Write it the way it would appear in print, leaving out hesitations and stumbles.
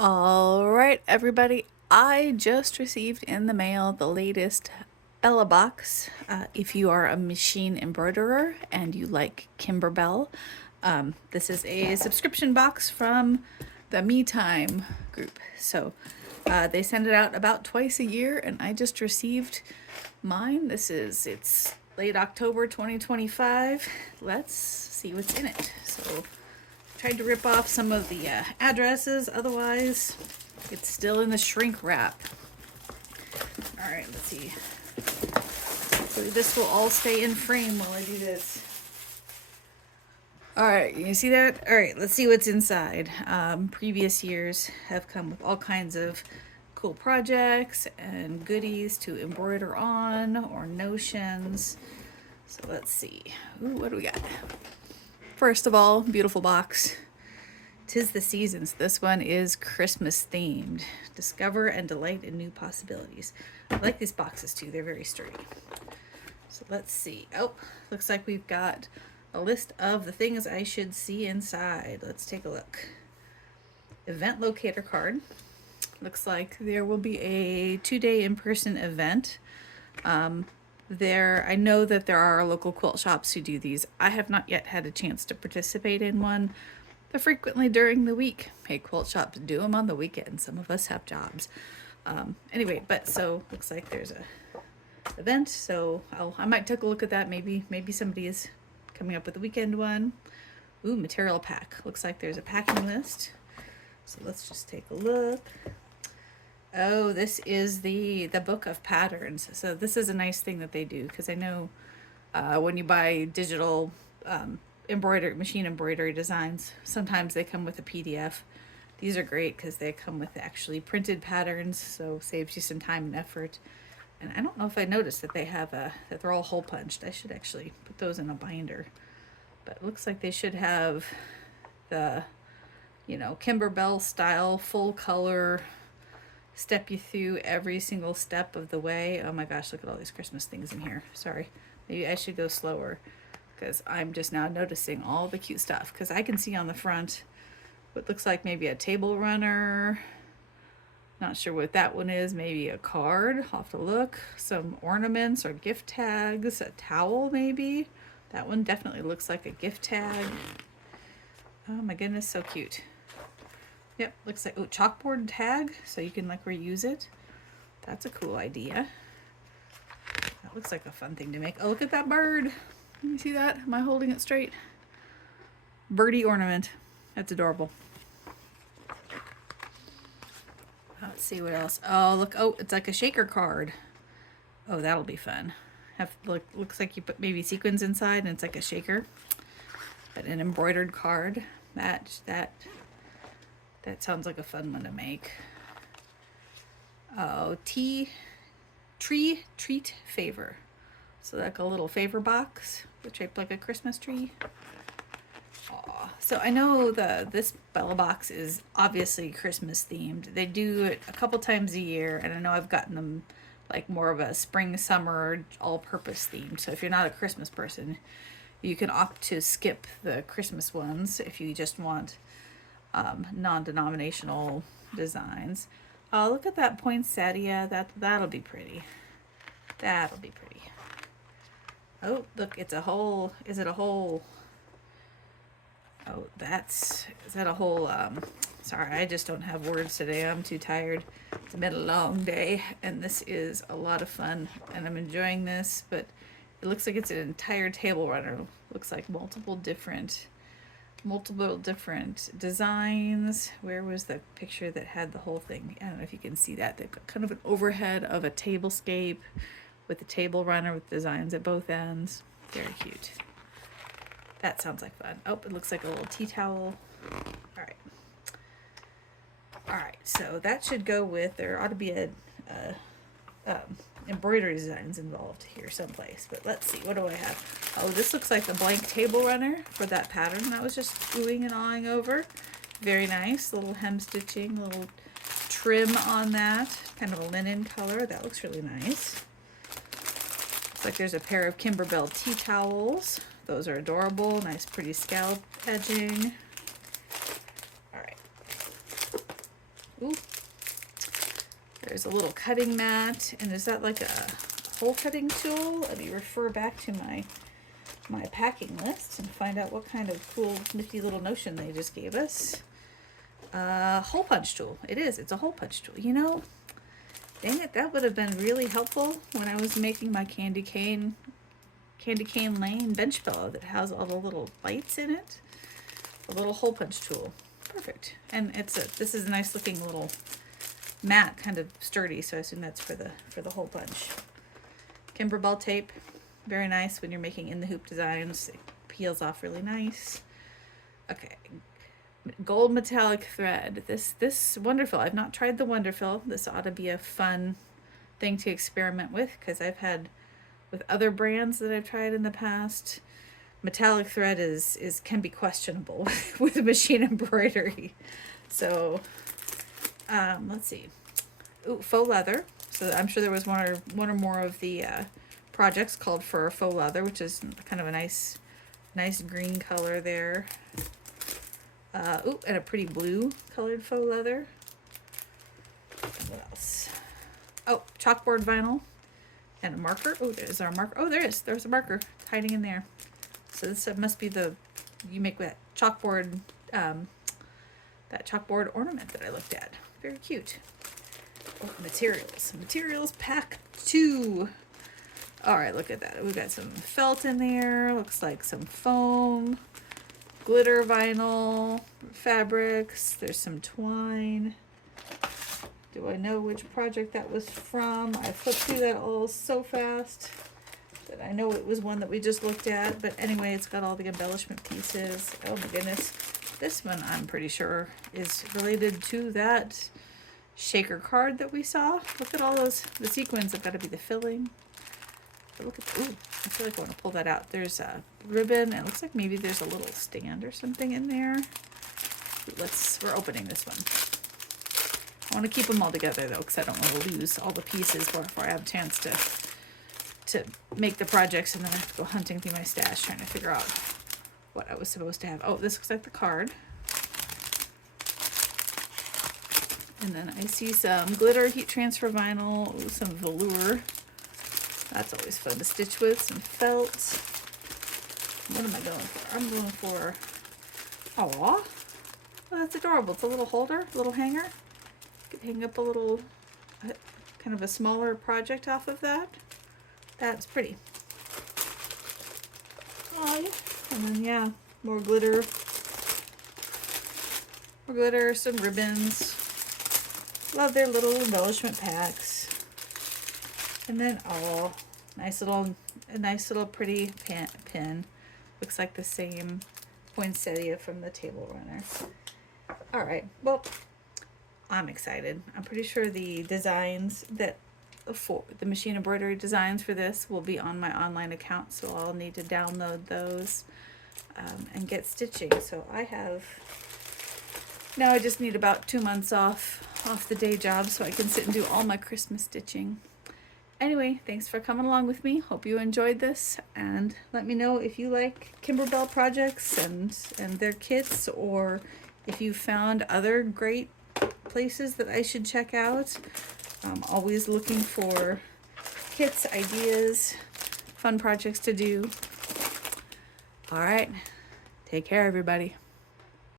All right, everybody. I just received in the mail the latest Bella box. If you are a machine embroiderer and you like Kimberbell, this is a subscription box from the Me Time group. So they send it out about twice a year, and I just received mine. It's late October 2025. Let's see what's in it. So tried to rip off some of the addresses, otherwise it's still in the shrink wrap. All right, let's see. Hopefully this will all stay in frame while I do this. All right, you see that? All right, let's see what's inside. Previous years have come with all kinds of cool projects and goodies to embroider on or notions. So let's see. Ooh, what do we got? First of all, beautiful box. 'Tis the seasons. This one is Christmas themed. Discover and delight in new possibilities. I like these boxes too. They're very sturdy. So let's see. Oh, looks like we've got a list of the things I should see inside. Let's take a look. Event locator card. Looks like there will be a 2-day in-person event. I know that there are local quilt shops who do these. I have not yet had a chance to participate in one. They're frequently during the week. Hey, quilt shops do them on the weekend. Some of us have jobs. Anyway, but so looks like there's a event. So I might take a look at that. Maybe somebody is coming up with a weekend one. Ooh, material pack. Looks like there's a packing list. So let's just take a look. Oh, this is the book of patterns. So this is a nice thing that they do, because I know when you buy digital machine embroidery designs, sometimes they come with a PDF. These are great because they come with actually printed patterns, so saves you some time and effort. And I don't know if I noticed that that they're all hole punched. I should actually put those in a binder. But it looks like they should have the, Kimberbell style, full color, step you through every single step of the way. Oh my gosh, look at all these Christmas things in here. Sorry. Maybe I should go slower, because I'm just now noticing all the cute stuff. Because I can see on the front what looks like maybe a table runner. Not sure what that one is. Maybe a card. I'll have to look. Some ornaments or gift tags. A towel, maybe. That one definitely looks like a gift tag. Oh my goodness, so cute. Yep, looks like chalkboard tag, so you can reuse it. That's a cool idea. That looks like a fun thing to make. Oh, look at that bird. Let me see that. Am I holding it straight? Birdie ornament. That's adorable. Let's see what else. Oh, look. Oh, it's like a shaker card. Oh, that'll be fun. Looks like you put maybe sequins inside and it's like a shaker. But an embroidered card. That sounds like a fun one to make. Oh, tree treat favor. So like a little favor box, shaped like a Christmas tree. Aw. So I know this Bella box is obviously Christmas themed. They do it a couple times a year, and I know I've gotten them like more of a spring, summer, all-purpose theme. So if you're not a Christmas person, you can opt to skip the Christmas ones if you just want non-denominational designs. Oh, look at that poinsettia. That'll be pretty. That'll be pretty. Oh, look, it's a whole. Is it a whole? Oh, is that a whole? Sorry, I just don't have words today. I'm too tired. It's been a long day, and this is a lot of fun, and I'm enjoying this. But it looks like it's an entire table runner. Looks like multiple different designs. Where was the picture that had the whole thing? I don't know if you can see that. They've got kind of an overhead of a tablescape with a table runner with designs at both ends. Very cute. That sounds like fun. Oh, it looks like a little tea towel. All right, so that should go with, there ought to be a embroidery designs involved here someplace. But let's see, what do I have? Oh, this looks like the blank table runner for that pattern that I was just oohing and awing over. Very nice. Little hem stitching, little trim on that. Kind of a linen color. That looks really nice. Looks like there's a pair of Kimberbell tea towels. Those are adorable. Nice pretty scallop edging. All right. There's a little cutting mat, and is that like a hole cutting tool? Let me refer back to my packing list and find out what kind of cool nifty little notion they just gave us. Hole punch tool. It is. It's a hole punch tool. You know, dang it, that would have been really helpful when I was making my Candy Cane Lane bench pillow that has all the little lights in it. A little hole punch tool. Perfect. And this is a nice looking little mat, kind of sturdy, so I assume that's for the hole punch. Kimberbell tape. Very nice when you're making in the hoop designs. It peels off really nice. Okay. Gold metallic thread. This wonderful. I've not tried the Wonderful. This ought to be a fun thing to experiment with, because I've had with other brands that I've tried in the past, metallic thread can be questionable with machine embroidery. So let's see. Ooh, faux leather. So I'm sure there was one or more of the projects called for faux leather, which is kind of a nice green color there. Ooh, and a pretty blue colored faux leather. What else? Oh, chalkboard vinyl and a marker. Oh, there's our marker. Oh, there's a marker hiding in there. So this must be you make that chalkboard ornament that I looked at. Very cute. Oh, materials pack 2. All right, look at that. We've got some felt in there. Looks like some foam, glitter vinyl, fabrics. There's some twine. Do I know which project that was from? I flipped through that all so fast that I know it was one that we just looked at. But anyway, it's got all the embellishment pieces. Oh my goodness. This one I'm pretty sure is related to that shaker card that we saw. Look at all those, the sequins have got to be the filling. But look at, ooh, I feel like I want to pull that out. There's a ribbon. It looks like maybe there's a little stand or something in there. We're opening this one. I want to keep them all together though, because I don't want to lose all the pieces before I have a chance to make the projects, and then I have to go hunting through my stash trying to figure out what I was supposed to have. Oh, this looks like the card. And then I see some glitter heat transfer vinyl, ooh, some velour. That's always fun to stitch with. Some felt. What am I going for? I'm going for, aw, well, that's adorable. It's a little holder, a little hanger. You could hang up a little, kind of a smaller project off of that. That's pretty. Oh, yeah. And then, yeah, more glitter, some ribbons. Love their little embellishment packs. And then, oh, a nice little pretty pin. Looks like the same poinsettia from the table runner. All right, well, I'm excited. I'm pretty sure the designs for the machine embroidery designs for this will be on my online account, so I'll need to download those and get stitching. So now I just need about 2 months off the day job so I can sit and do all my Christmas stitching. Anyway, thanks for coming along with me. Hope you enjoyed this, and let me know if you like Kimberbell projects and their kits, or if you found other great places that I should check out. I'm always looking for kits, ideas, fun projects to do. All right, take care, everybody.